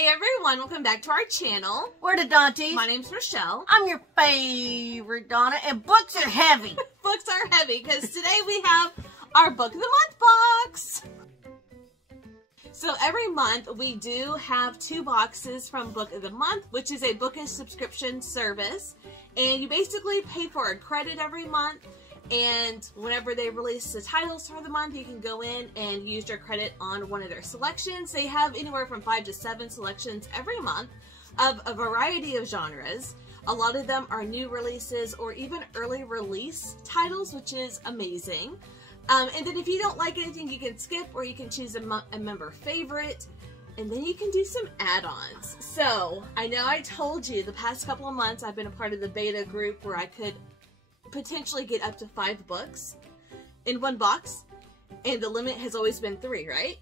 Hey everyone, welcome back to our channel. We're the Dawnties. My name's Rochelle. I'm your favorite Donna, and books are heavy. Books are heavy because today we have our Book of the Month box. So every month we do have 2 boxes from Book of the Month, which is a bookish subscription service. And you basically pay for a credit every month. And whenever they release the titles for the month, you can go in and use your credit on one of their selections. They have anywhere from 5 to 7 selections every month of a variety of genres. A lot of them are new releases or even early release titles, which is amazing. And then if you don't like anything, you can skip, or you can choose a member favorite. And then you can do some add-ons. So I know I told you the past couple of months I've been a part of the beta group where I could potentially get up to 5 books in one box, and the limit has always been 3, right?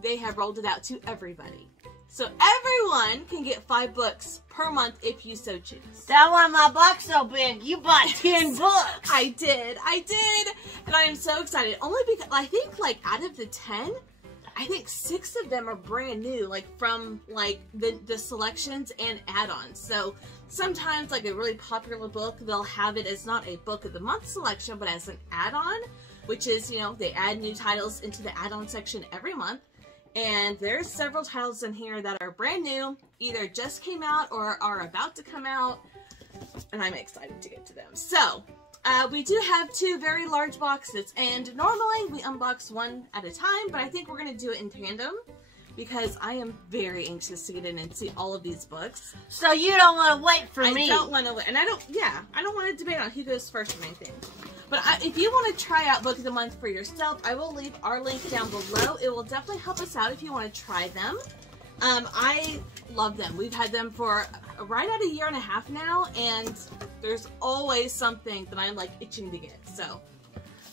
They have rolled it out to everybody, so everyone can get 5 books per month if you so choose. That's why my box so big. You bought 10 books. I did, and I am so excited. Only because I think, like, out of the 10, I think 6 of them are brand new, like from like the selections and add-ons. So sometimes, like a really popular book, they'll have it as not a Book of the Month selection, but as an add-on, which is, you know, they add new titles into the add-on section every month. And there's several titles in here that are brand new, either just came out or are about to come out, and I'm excited to get to them. So we do have 2 very large boxes, and normally we unbox one at a time, but I think we're going to do it in tandem because I am very anxious to get in and see all of these books. So you don't want to wait for me. I don't want to wait, and I don't want to debate on who goes first or anything. But if you want to try out Book of the Month for yourself, I will leave our link down below. It will definitely help us out if you want to try them. I love them. We've had them for right at 1.5 years now, and there's always something that I'm like itching to get. So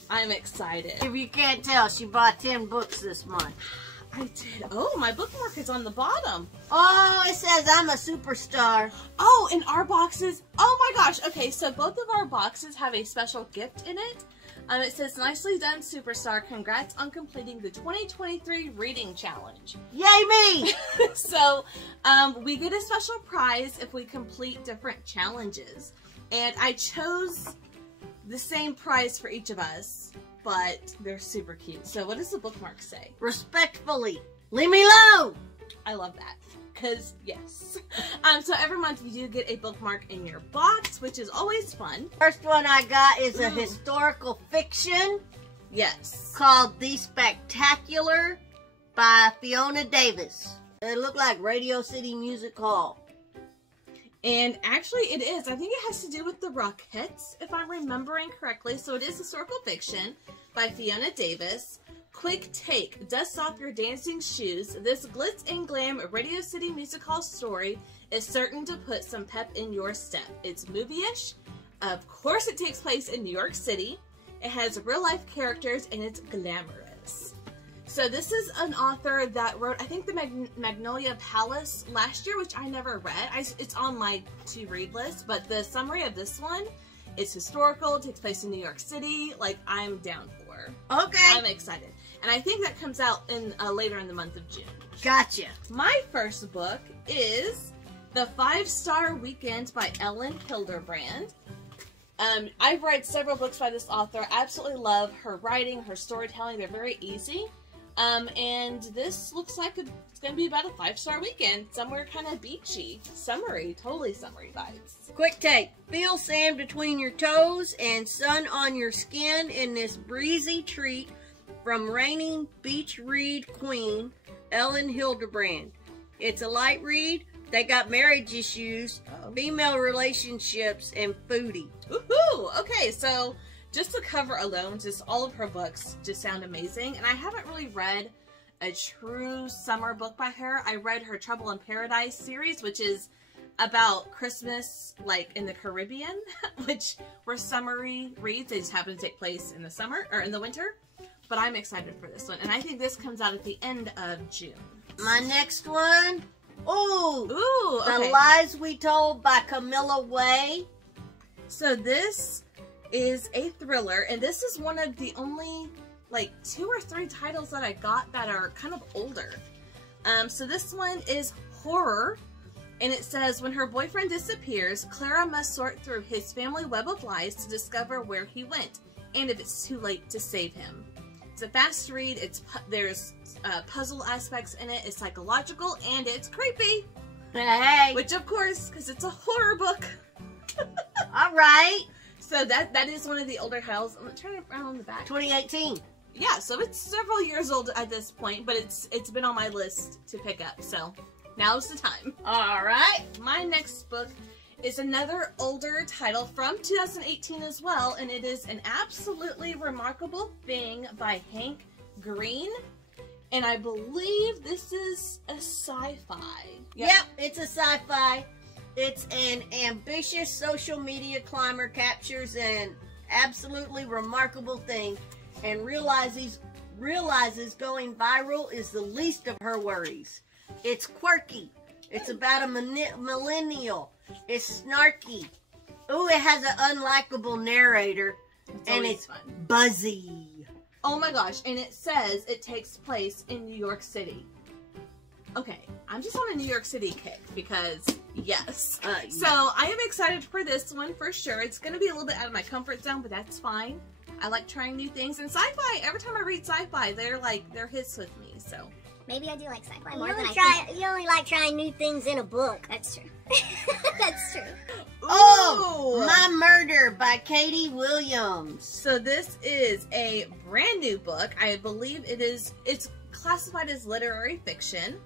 I'm excited. If you can't tell, she bought 10 books this month. I did. Oh, my bookmark is on the bottom. Oh, it says I'm a superstar. Oh, in our boxes. Oh my gosh. Okay, so both of our boxes have a special gift in it. It says, "Nicely done, superstar. Congrats on completing the 2023 reading challenge." Yay me! So, we get a special prize if we complete different challenges. And I chose the same prize for each of us, but they're super cute. So what does the bookmark say? Respectfully, leave me alone! I love that. Because, yes. So every month you do get a bookmark in your box, which is always fun. First one I got is a historical fiction. Yes. Called The Spectacular by Fiona Davis. It looked like Radio City Music Hall. And actually it is. I think it has to do with the Rockettes, if I'm remembering correctly. So it is historical fiction by Fiona Davis. Quick take. Dust off your dancing shoes. This glitz and glam Radio City Music Hall story is certain to put some pep in your step. It's movie-ish. Of course it takes place in New York City. It has real-life characters and it's glamorous. So this is an author that wrote, I think, the Magnolia Palace last year, which I never read. It's on my to-read list, but the summary of this one, it's historical, it takes place in New York City. Like, I'm down for. Okay. I'm excited. And I think that comes out in later in the month of June. Gotcha. My first book is The 5-Star Weekend by Ellen Hilderbrand. I've read several books by this author. I absolutely love her writing, her storytelling. They're very easy. And this looks like it's going to be about a 5-star weekend. Somewhere kind of beachy. Summery. Totally summery vibes. Quick take. Feel sand between your toes and sun on your skin in this breezy treat from reigning beach read queen, Ellen Hilderbrand. It's a light read. They got marriage issues, female relationships, and foodie. Woohoo! Okay, so just the cover alone, just all of her books just sound amazing. And I haven't really read a true summer book by her. I read her Trouble in Paradise series, which is about Christmas, like in the Caribbean, which were summery reads. They just happen to take place in the summer, or in the winter. But I'm excited for this one. And I think this comes out at the end of June. My next one, Ooh, okay. The Lies We Told by Camilla Way. So this is a thriller, and this is one of the only like 2 or 3 titles that I got that are kind of older. So this one is horror, and it says, when her boyfriend disappears, Clara must sort through his family web of lies to discover where he went, and if it's too late to save him. It's a fast read, there's puzzle aspects in it, it's psychological, and it's creepy. Hey! Which, of course, because it's a horror book. Alright! So that is one of the older titles. I'm going to turn it around on the back. 2018. Yeah, so it's several years old at this point, but it's been on my list to pick up, so now's the time. Alright. My next book is another older title from 2018 as well, and it is An Absolutely Remarkable Thing by Hank Green. And I believe this is a sci-fi. Yep, it's a sci-fi. It's an ambitious social media climber captures an absolutely remarkable thing and realizes going viral is the least of her worries. It's quirky. It's about a millennial. It's snarky. Ooh, it has an unlikable narrator. And it's fun. Buzzy. Oh my gosh, and it says it takes place in New York City. Okay, I'm just on a New York City kick because, yes. So I am excited for this one for sure. It's going to be a little bit out of my comfort zone, but that's fine. I like trying new things. And sci-fi, every time I read sci-fi, they're hits with me, so. Maybe I do like sci-fi more than I think. You only like trying new things in a book. That's true. That's true. Oh, My Murder by Katie Williams. So this is a brand new book. I believe it's classified as literary fiction.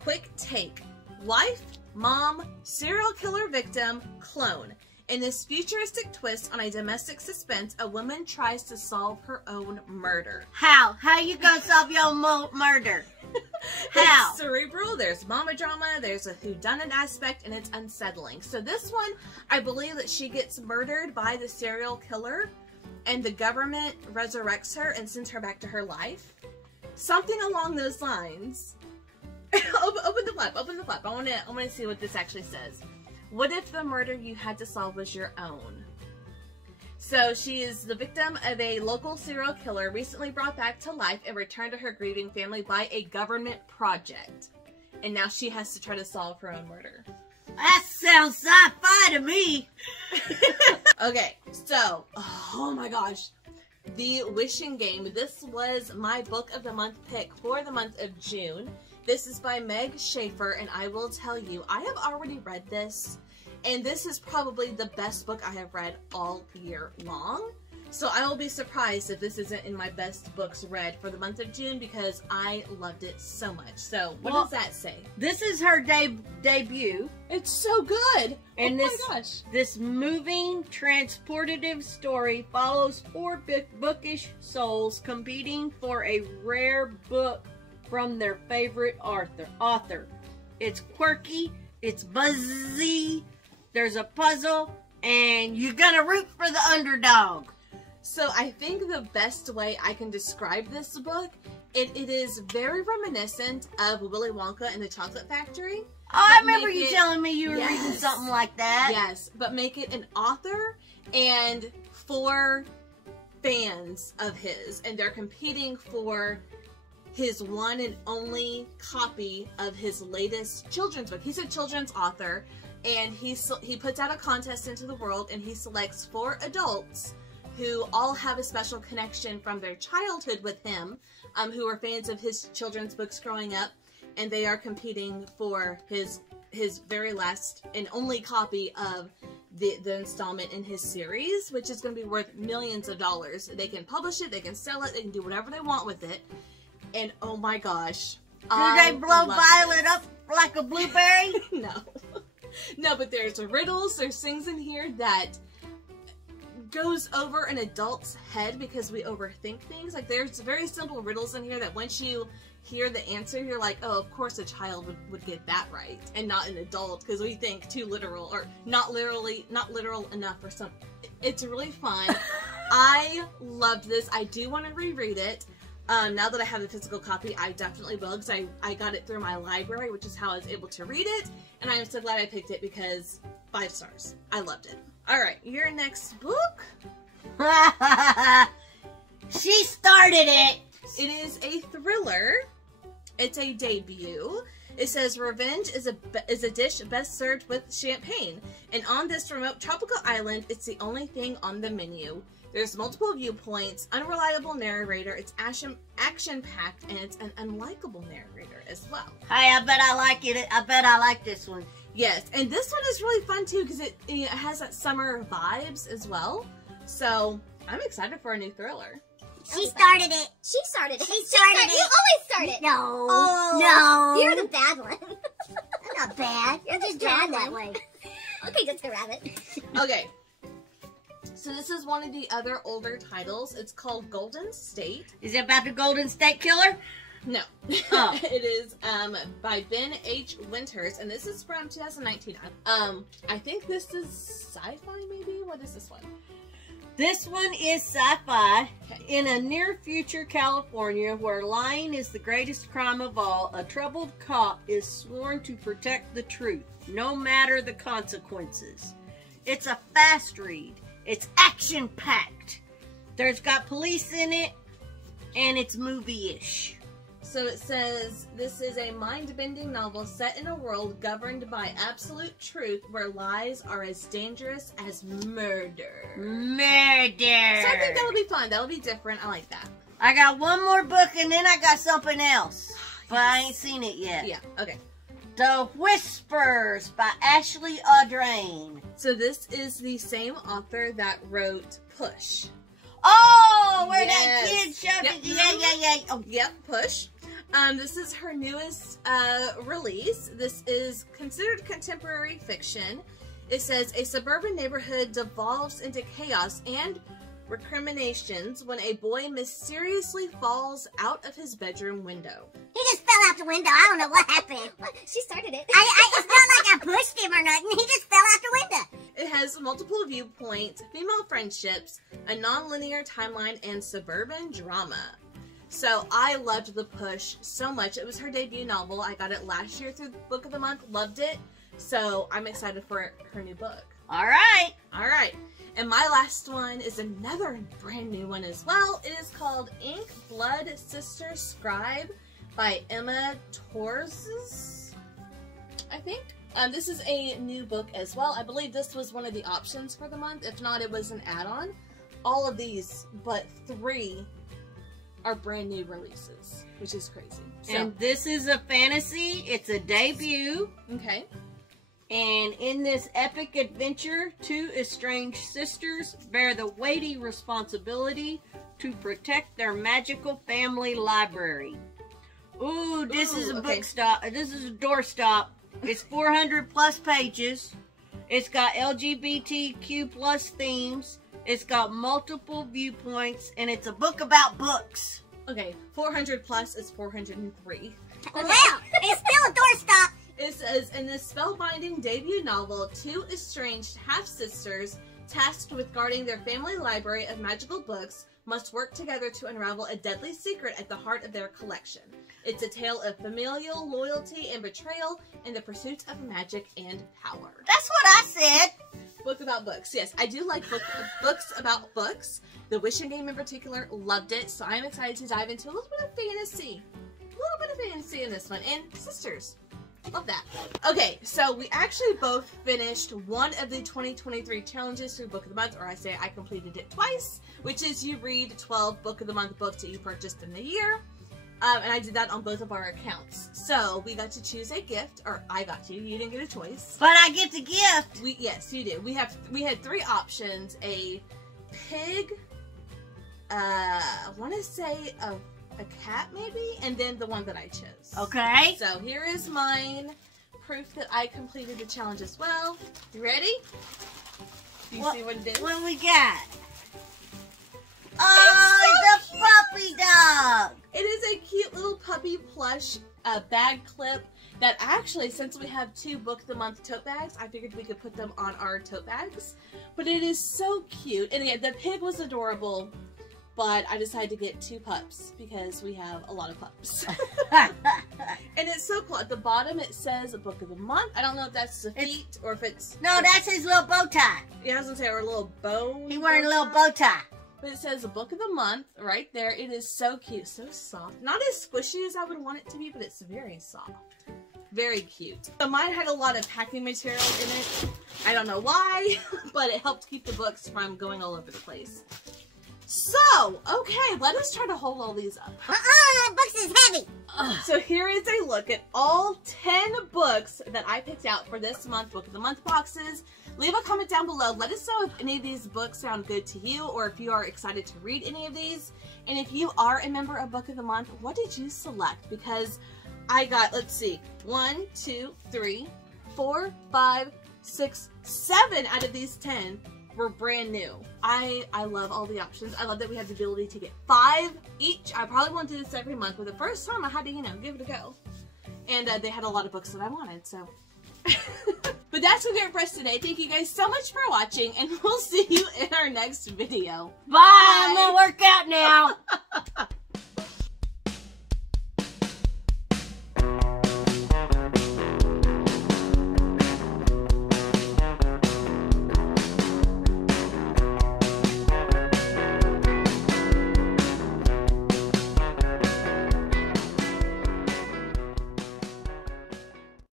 Quick take. Wife, mom, serial killer victim, clone. In this futuristic twist on a domestic suspense, a woman tries to solve her own murder. How? How you gonna solve your murder? How? It's cerebral, there's mama drama, there's a whodunit aspect, and it's unsettling. So this one, I believe that she gets murdered by the serial killer, and the government resurrects her and sends her back to her life. Something along those lines. Open the flap, open the flap. I want to see what this actually says. What if the murder you had to solve was your own? So she is the victim of a local serial killer recently brought back to life and returned to her grieving family by a government project. And now she has to try to solve her own murder. That sounds sci-fi to me. Okay, so, oh my gosh. The Wishing Game. This was my book of the month pick for the month of June. This is by Meg Schaefer, and I will tell you, I have already read this, and this is probably the best book I have read all year long. So I will be surprised if this isn't in my best books read for the month of June because I loved it so much. So what does that say? This is her debut. It's so good. And oh my gosh. This moving, transportative story follows four bookish souls competing for a rare book from their favorite author. It's quirky, it's buzzy, there's a puzzle, and you're gonna root for the underdog. So I think the best way I can describe this book, it is very reminiscent of Willy Wonka and the Chocolate Factory. Oh, I remember you telling me you were reading something like that. Yes, but make it an author and for fans of his, and they're competing for his one and only copy of his latest children's book. He's a children's author, and he puts out a contest into the world, and he selects 4 adults who all have a special connection from their childhood with him, who are fans of his children's books growing up, and they are competing for his very last and only copy of the installment in his series, which is going to be worth millions of dollars. They can publish it, they can sell it, they can do whatever they want with it. And oh my gosh. Do they blow Violet up like a blueberry? No. No, but there's riddles, there's things in here that goes over an adult's head because we overthink things. Like there's very simple riddles in here that once you hear the answer, you're like, oh, of course a child would get that right and not an adult because we think too literal or not literal enough or something. It's really fun. I loved this. I do want to reread it. Now that I have the physical copy, I definitely will because I got it through my library, which is how I was able to read it, and I'm so glad I picked it because 5 stars. I loved it. Alright, your next book? She started it! It is a thriller, It's a debut. It says revenge is a dish best served with champagne, and on this remote tropical island, it's the only thing on the menu. There's multiple viewpoints, unreliable narrator, it's action-packed, and it's an unlikable narrator as well. Hey, I bet I like it. I bet I like this one. Yes, and this one is really fun too because it has that summer vibes as well. So I'm excited for a new thriller. She started it. She started it. She started it. You always start it. No. Oh. No. You're the bad one. I'm not bad. You're just drawn that way. Okay, Jessica Rabbit. Okay. So this is one of the other older titles. It's called Golden State. Is it about the Golden State Killer? No. Oh. It is by Ben H. Winters, and this is from 2019. I think this is sci-fi, maybe? What is this one? This one is sci-fi. Okay. In a near-future California where lying is the greatest crime of all, a troubled cop is sworn to protect the truth, no matter the consequences. It's a fast read. It's action-packed. There's got police in it, and it's movie-ish. So it says, this is a mind-bending novel set in a world governed by absolute truth where lies are as dangerous as murder. Murder! So I think that'll be fun. That'll be different. I like that. I got one more book, and then I got something else. But I ain't seen it yet. Yeah, okay. The Whispers by Ashley Audrain. So this is the same author that wrote Push. Oh, where Yes. that kid showed Yep. it. Yeah. Oh, Yep, Push. This is her newest release. This is considered contemporary fiction. It says a suburban neighborhood devolves into chaos and recriminations when a boy mysteriously falls out of his bedroom window. He just fell out the window. I don't know what happened. She started it. It's not like I pushed him or nothing. He just fell out the window. It has multiple viewpoints, female friendships, a non-linear timeline, and suburban drama. So I loved The Push so much. It was her debut novel. I got it last year through Book of the Month. Loved it. So I'm excited for her new book. all right. All right. And my last one is another brand new one as well. It is called Ink Blood Sister Scribe by Emma Torres, I think. This is a new book as well. I believe this was one of the options for the month. If not, it was an add-on. All of these, but 3 are brand new releases, which is crazy. So, And this is a fantasy. It's a debut. okay. And in this epic adventure, 2 estranged sisters bear the weighty responsibility to protect their magical family library. Ooh, this is a okay. book stop. This is a doorstop. It's 400 plus pages. It's got LGBTQ plus themes. It's got multiple viewpoints, and it's a book about books. Okay, 400 plus is 403. Well, it's still a doorstop. It says, in this spellbinding debut novel, 2 estranged half-sisters tasked with guarding their family library of magical books must work together to unravel a deadly secret at the heart of their collection. It's a tale of familial loyalty and betrayal in the pursuit of magic and power. That's what I said. Book about books. Yes, I do like books about books. The Wishing Game in particular, loved it. So I'm excited to dive into a little bit of fantasy. A little bit of fantasy in this one. And sisters. Love that. Okay, so we actually both finished one of the 2023 challenges through Book of the Month, or I say I completed it twice, which is you read 12 Book of the Month books that you purchased in the year. And I did that on both of our accounts. So we got to choose a gift, or I got to. You didn't get a choice. But I get the gift. Yes, you did. We had 3 options: a pig, I want to say a cat maybe, and then the one that I chose. Okay. So here is mine. Proof that I completed the challenge as well. You ready? Do you see what it is? What we got? Oh, it's a puppy dog. It is a cute little puppy plush bag clip that actually, since we have 2 Book of the Month tote bags, I figured we could put them on our tote bags. But it is so cute. And yeah, the pig was adorable, but I decided to get 2 pups because we have a lot of pups. And it's so cool. At the bottom it says a Book of the Month. I don't know if that's the feet or if it's... No, that's his little bow tie. Yeah, I was going to say, or a little bow. He wearing a little bow tie. But it says Book of the Month right there. It is so cute, so soft. Not as squishy as I would want it to be, but it's very soft. Very cute. So mine had a lot of packing material in it. I don't know why, but it helped keep the books from going all over the place. So, okay, let us try to hold all these up. Books is heavy. So here is a look at all 10 books that I picked out for this month, Book of the Month boxes. Leave a comment down below. Let us know if any of these books sound good to you or if you are excited to read any of these. And if you are a member of Book of the Month, what did you select? Because I got, let's see, 1, 2, 3, 4, 5, 6, 7 out of these 10 were brand new. I love all the options. I love that we have the ability to get 5 each. I probably won't do this every month, but the first time I had to, you know, give it a go. And they had a lot of books that I wanted, so. But that's gonna do it for us today. Thank you guys so much for watching, and we'll see you in our next video. Bye. I'm gonna work out now.